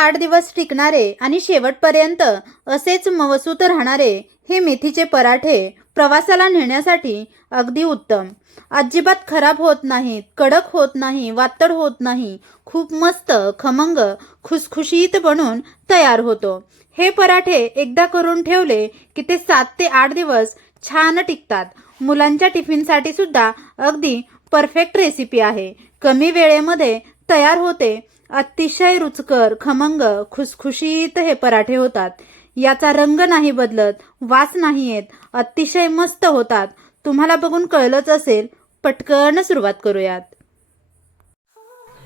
आठ दिवस टिकणारे आणि शेवटपर्यंत असेच मवसूत राहणारे हे मेथीचे पराठे प्रवासाला नेण्यासाठी अगदी उत्तम. अजिबात खराब होत नाहीत कडक होत नाही वातड होत नाही खूप मस्त खमंग खुसखुशीत बनून तयार होतो. हे पराठे एकदा करून ठेवले की ते सात ते आठ दिवस छान टिकतात. मुलांच्या टिफिनसाठी सुद्धा अगदी परफेक्ट रेसिपी आहे. कमी वेळेमध्ये तयार होते अतिशय रुचकर खमंग खुसखुशीत हे पराठे होतात. याचा रंग नाही बदलत वास नाही येत अतिशय मस्त होतात. तुम्हाला बघून कळलंच असेल पटकन सुरुवात करूयात.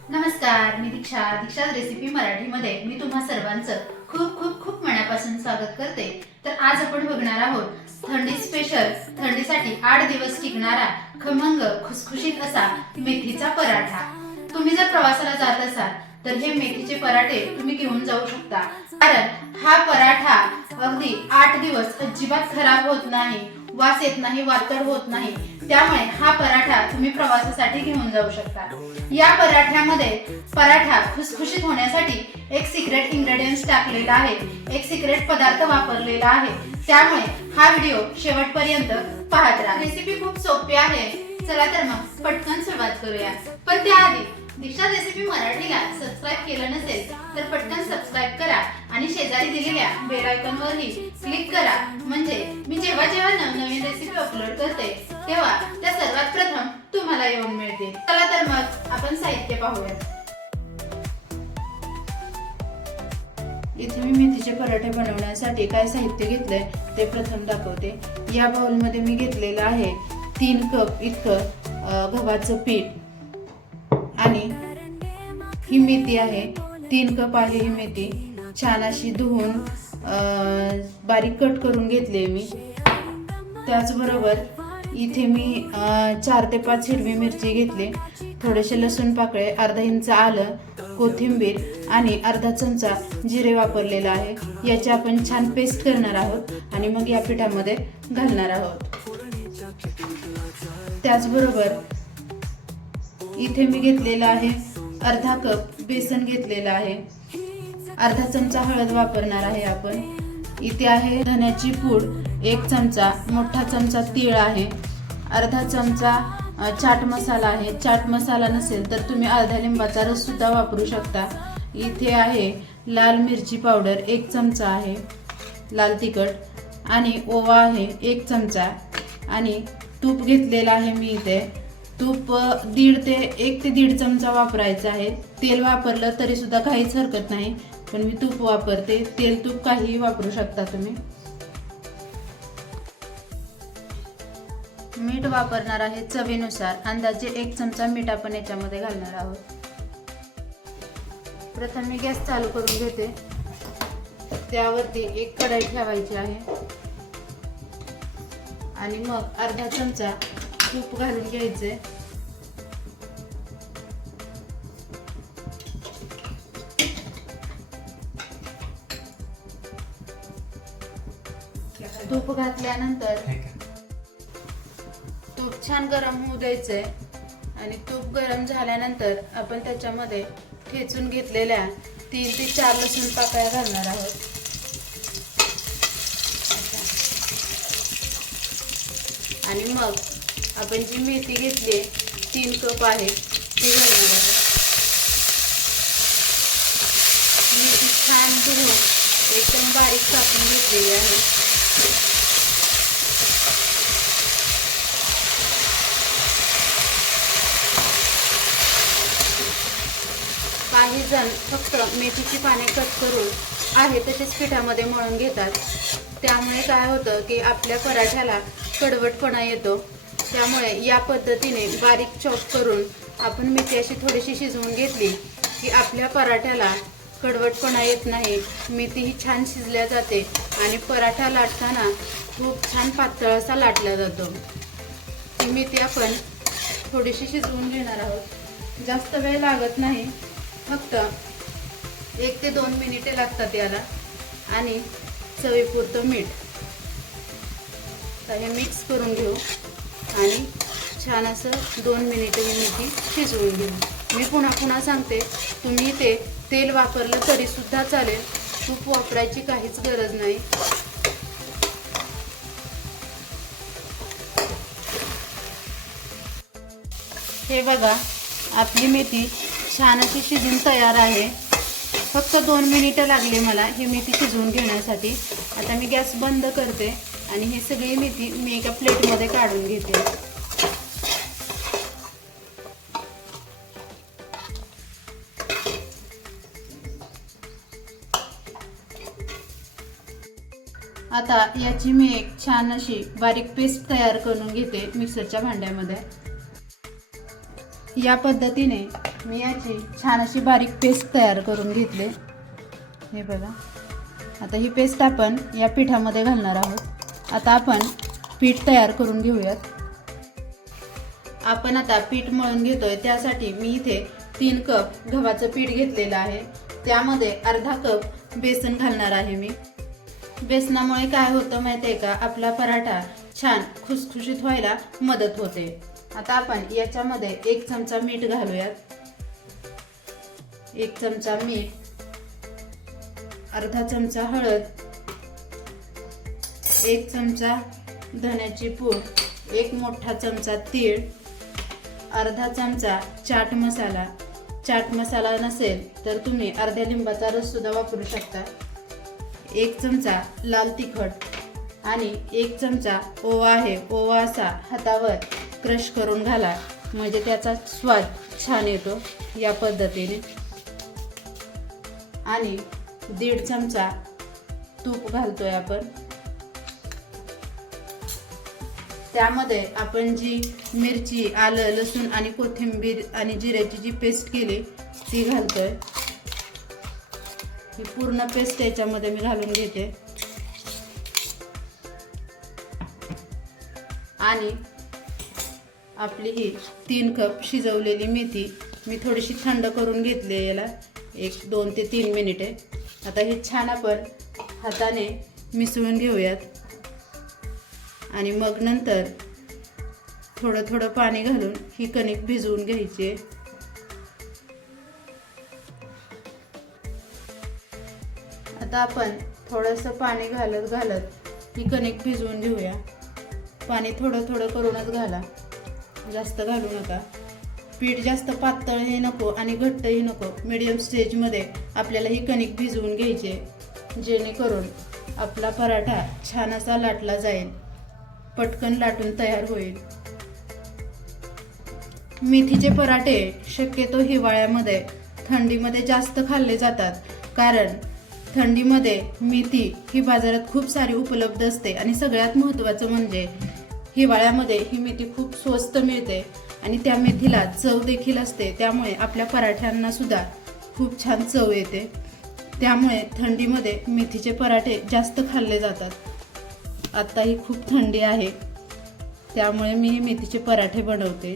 नमस्कार मी दीक्षा. दीक्षा रेसिपी मराठीमध्ये मी तुम्हा सर्वांचं खूप खूप खूप मनापासून स्वागत करते. तर आज आपण बघणार आहोत थंडी स्पेशल थंडीसाठी आठ दिवस टिकणारा खमंग खुसखुशीत असा मेथीचा पराठा. तुम्ही जर प्रवासाला जात असाल तर हे मेथीचे पराठे तुम्ही घेऊन जाऊ शकता. कारण हा पराठा अगदी आठ दिवस अजिबात खराब होत नाही वास येत नाही वातड होत नाही. त्यामुळे हा पराठा तुम्ही प्रवासासाठी घेऊन जाऊ शकता. या पराठ्यामध्ये पराठा खुसखुशीत होण्यासाठी एक सिक्रेट इन्ग्रेडियंट्स टाकलेला आहे. एक सिक्रेट पदार्थ वापरलेला आहे. त्यामुळे हा व्हिडिओ शेवटपर्यंत पाहत राहा. रेसिपी खूप सोपी आहे. चला तर मग पटकन सुरुवात करूया. पण त्याआधी दीक्षा रेसिपी मराठीला सबस्क्राईब केलं नसेल तर पटकन सबस्क्राईब करा आणि शेजारी दिलेल्या बेल आयकॉनवरही क्लिक करा. म्हणजे मी जेव्हा जेव्हा नवनवीन रेसिपी अपलोड करते तेव्हा त्या सर्वात प्रथम तुम्हाला येऊन मिळते चला तर मग आपण साहित्य पाहूया इथे मी मेथीचे पराठे बनवण्यासाठी काय साहित्य घेतलंय ते प्रथम दाखवते. या बाउलमध्ये मी घेतलेलं आहे तीन कप इतकं गव्हाचं पीठ. ही मेथी आहे. तीन कप आहे ही मेथी. छान अशी धुवून बारीक कट करून घेतली मी. त्याचबरोबर इथे मी चार ते पाच हिरवी मिरची घेतली. थोडेसे लसूण पाकळे अर्धा इंच आलं कोथिंबीर आणि अर्धा चमचा जिरे वापरलेला आहे. याची आपण छान पेस्ट करणार आहोत आणि मग या पिठामध्ये घालणार आहोत. त्याचबरोबर इथे मी घेतलेलं आहे अर्धा कप बेसन घेतलेलं आहे. अर्धा चमचा हळद वापरणार आहे आपण. इथे आहे धन्याची पूड एक चमचा मोठा चमचा तीळ आहे. अर्धा चमचा चाट मसाला आहे. चाट मसाला नसेल तर तुम्ही अर्धा लिंबाचा रस सुद्धा वापरू शकता. इथे आहे लाल मिरची पावडर एक चमचा आहे. लाल तिखट आणि ओवा आहे एक चमचा. आणि तूप घेतलेला आहे मी इथे. तूप दीड ते एक ते दीड चमचा वापरायचा आहे. तेल वापरलं तरी सुद्धा काहीच हरकत नाही. पण मी तूप वापरते. तेल तूप काहीही वापरू शकता तुम्ही. मीठ वापरणार आहे चवीनुसार. अंदाजे एक चमचा मीठ आपण याच्यामध्ये घालणार आहोत. प्रथम मी गॅस चालू करून घेते. त्यावरती एक कढई ठेवायची आहे. आणि मग अर्धा चमचा तूप घालून घ्यायचे. तूप घातल्यानंतर तूप छान गरम होऊ द्यायचंय. आणि तूप गरम झाल्यानंतर आपण त्याच्यामध्ये ठेचून घेतलेल्या तीन ते चार लसूण पाकळ्या घालणार आहोत. आणि मग आपण जी मेथी घेतली तीन कप आहे ती घालणार आहे मेथी छान धुवून एकदम बारीक कापून घेतलेली आहे. काही जण फक्त मेथीची पाने कट करून आहे तसेच पिठामध्ये मळून घेतात. त्यामुळे काय होतं की आपल्या पराठ्याला कडवटपणा येतो. त्यामुळे या पद्धतीने बारीक चॉप करून आपण मेथी अशी थोडीशी शिजवून घेतली की आपल्या पराठ्याला कडवटपणा येत नाही. मेथी ही छान शिजल्या जाते आणि पराठा लाटताना खूप छान पातळ असा लाटला जातो. ती मेथी आपण थोडीशी शिजवून घेणार आहोत. जास्त वेळ लागत नाही. फक्त एक ते दोन मिनिटे लागतात याला आणि चवीपुरतं मीठ. आता हे मिक्स करून घेऊ. आणि छान असं दोन मिनिटं मी मेथी शिजवून घेऊ. मी पुन्हा पुन्हा सांगते तुम्ही ते तेल वापरलं तरीसुद्धा चालेल. तूप वापरायची काहीच गरज नाही. हे बघा आपली मेथी छान अशी शिजून तयार आहे. फक्त दोन मिनिटं लागली मला ही मेथी शिजवून घेण्यासाठी. आता मी गॅस बंद करते. आणि ही सगळी मेथी मी एका प्लेटमध्ये काढून घेते. आता याची मी एक छान अशी बारीक पेस्ट तयार करून घेते मिक्सरच्या भांड्यामध्ये. या पद्धतीने मी याची छान अशी बारीक पेस्ट तयार करून घेतले. हे बघा. आता ही पेस्ट आपण या पिठामध्ये घालणार आहोत. आता आपण पीठ तयार करून घेऊयात. आपण आता पीठ मळून घेतोय त्यासाठी मी इथे तीन कप गव्हाचं पीठ घेतलेलं आहे. त्यामध्ये अर्धा कप बेसन घालणार आहे मी. बेसनामुळे काय होतं माहिती आहे का? आपला पराठा छान खुसखुशीत व्हायला मदत होते. आता आपण याच्यामध्ये एक चमचा मीठ घालूयात. एक चमचा मीठ अर्धा चमचा हळद एक चमचा धण्याची पूड एक मोठा चमचा तीळ अर्धा चमचा चाट मसाला. चाट मसाला नसेल तर तुम्ही अर्ध्या लिंबाचा रससुद्धा वापरू शकता. एक चमचा लाल तिखट आणि एक चमचा ओवा आहे. ओवा असा हातावर क्रश करून घाला. म्हणजे त्याचा स्वाद छान येतो या पद्धतीने. आणि दीड चमचा तूप घालतोय आपण. त्यामध्ये आपण जी मिरची आलं लसूण आणि कोथिंबीर आणि जिऱ्याची जी पेस्ट केली ती घालतोय. ही पूर्ण पेस्ट याच्यामध्ये मी घालून घेते. आणि आपली ही तीन कप शिजवलेली मेथी मी थोडीशी थंड करून घेतली आहे याला. एक दोन ते तीन मिनिटे. आता हे छान आपण हाताने मिसळून घेऊयात. आणि मग नंतर थोडं थोडं पाणी घालून ही कणिक भिजवून घ्यायची. आहे आता आपण थोडंसं पाणी घालत घालत ही कणिक भिजवून घेऊया. पाणी थोडं थोडं करूनच घाला. जास्त घालू नका. पीठ जास्त पातळही नको आणि घट्टही नको. मीडियम स्टेजमध्ये आपल्याला ही कणिक भिजवून घ्यायची जेणेकरून आपला पराठा छान असा लाटला जाईल. पटकन लाटून तयार होईल. मेथीचे पराठे शक्यतो हिवाळ्यामध्ये थंडीमध्ये जास्त खाल्ले जातात. कारण थंडीमध्ये मेथी ही बाजारात खूप सारी उपलब्ध असते आणि सगळ्यात महत्त्वाचं म्हणजे हिवाळ्यामध्ये ही मेथी खूप स्वस्त मिळते आणि त्या मेथीला चव देखील असते. त्यामुळे आपल्या पराठ्यांना सुद्धा खूप छान चव येते. त्यामुळे थंडीमध्ये मेथीचे पराठे जास्त खाल्ले जातात. आत्ताही ही खूप थंडी आहे. त्यामुळे मी मेथीचे पराठे बनवते.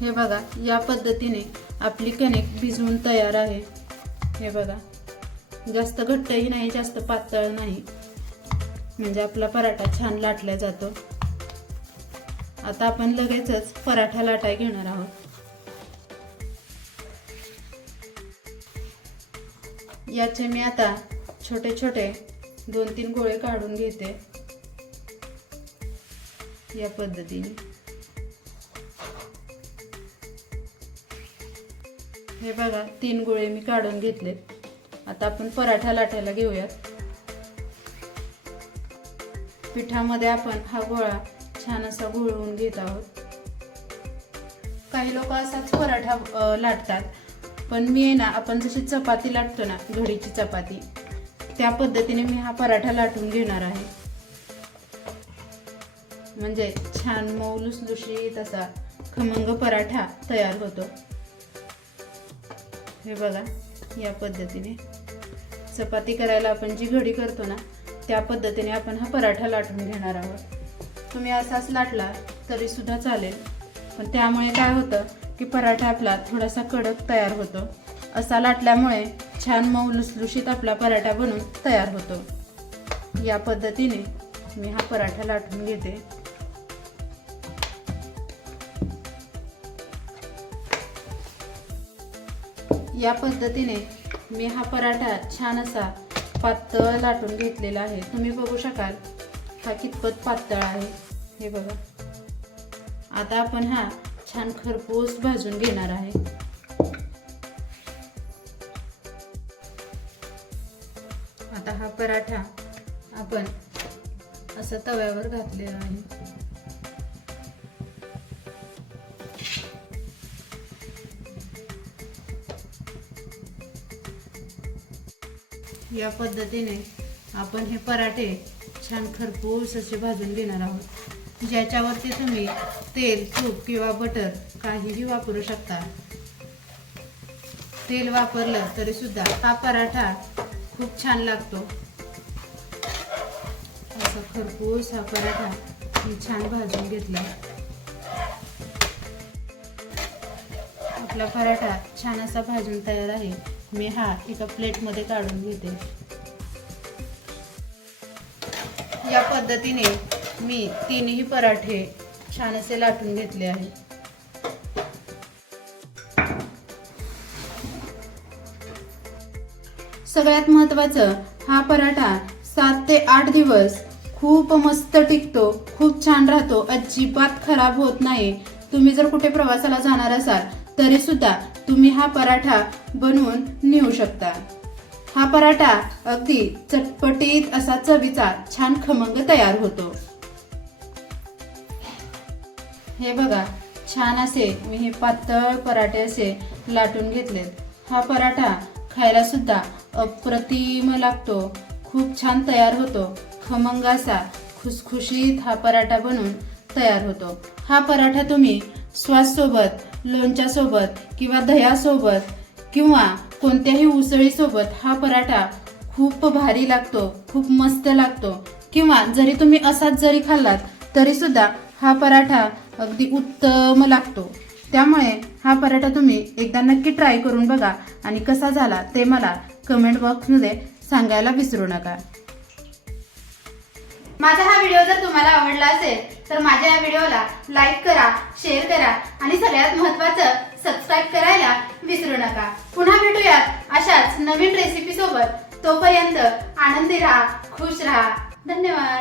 हे बघा या पद्धतीने आपली कणिक भिजवून तयार आहे. हे बघा जास्त घट्टही नाही जास्त पातळ नाही. म्हणजे आपला पराठा छान लाटला जातो. आता आपण लगेचच पराठा लाटाय घेणार आहोत. याचे मी आता छोटे छोटे दोन तीन गोळे काढून घेते. या पद्धतीने. हे बघा तीन गोळे मी काढून घेतले आता आपण पराठा लाटायला घेऊयात. पिठामध्ये आपण हा गोळा छान असा घोळवून घेत आहोत. काही लोक असाच पराठा लाटतात. पण मी आहे ना आपण जशी चपाती लाटतो ना घडीची चपाती त्या पद्धतीने मी हा पराठा लाटून घेणार आहे. म्हणजे छान मऊ लुसलुशीत असा खमंग पराठा तयार होतो. हे बघा या पद्धतीने चपाती करायला आपण जी घडी करतो ना त्या पद्धतीने आपण हा पराठा लाटून घेणार आहोत. तुम्ही असाच लाटला तरी सुद्धा चालेल. पण त्यामुळे काय होतं की पराठा आपला थोडासा कडक तयार होतो. असा लाटल्यामुळे छान मऊ लुसलुशीत आपला पराठा बनून तयार होतो. या पद्धतीने मी हा पराठा लाटून घेते. या पद्धतीने मी हा पराठा छान असा पातळ लाटून घेतलेला आहे. तुम्ही बघू शकाल हा कितपत पातळ आहे. हे बघा. आता आपण हा छान खरपूस भाजून घेणार आहे. आता हा पराठा आपण असं तव्यावर घातलेला आहे. या पद्धतीने आपण हे पराठे छान खरपूस असे भाजून घेणार आहोत. ज्याच्यावरती तुम्ही तेल तूप किंवा बटर काहीही वापरू शकता. तेल वापरलं तरी सुद्धा हा पराठा खूप छान लागतो. असा खरपूस हा पराठा मी छान भाजून घेतला. आपला पराठा छान असा भाजून तयार आहे. मी हा एका प्लेटमध्ये काढून घेते. या पद्धतीने मी तीनही पराठे छान असे लाटून घेतले आहे. सगळ्यात महत्वाचं हा पराठा सात ते आठ दिवस खूप मस्त टिकतो खूप छान राहतो अजिबात खराब होत नाही. तुम्ही जर कुठे प्रवासाला जाणार असाल तरी सुद्धा तुम्ही हा पराठा बनवून नेऊ शकता. हा पराठा अगदी चटपटीत असा चवीचा छान खमंग तयार होतो. हे बघा छान असे मी हे पातळ पराठे असे लाटून घेतलेत. हा पराठा खायला सुद्धा अप्रतिम लागतो. खूप छान तयार होतो. खमंग असा खुसखुशीत हा पराठा बनून तयार होतो. हा पराठा तुम्ही श्वास लोणच्यासोबत किंवा दह्यासोबत किंवा कोणत्याही उसळीसोबत हा पराठा खूप भारी लागतो खूप मस्त लागतो. किंवा जरी तुम्ही असाच जरी खाल्लात तरीसुद्धा हा पराठा अगदी उत्तम लागतो. त्यामुळे हा पराठा तुम्ही एकदा नक्की ट्राय करून बघा आणि कसा झाला ते मला कमेंट बॉक्समध्ये सांगायला विसरू नका. माझा हा व्हिडिओ जर तुम्हाला आवडला असेल तर माझ्या या व्हिडिओला लाईक करा शेअर करा आणि सगळ्यात महत्त्वाचं सबस्क्राईब करायला विसरू नका. पुन्हा भेटूयात अशाच नवीन रेसिपी सोबत. तोपर्यंत आनंदी राहा खुश राहा. धन्यवाद.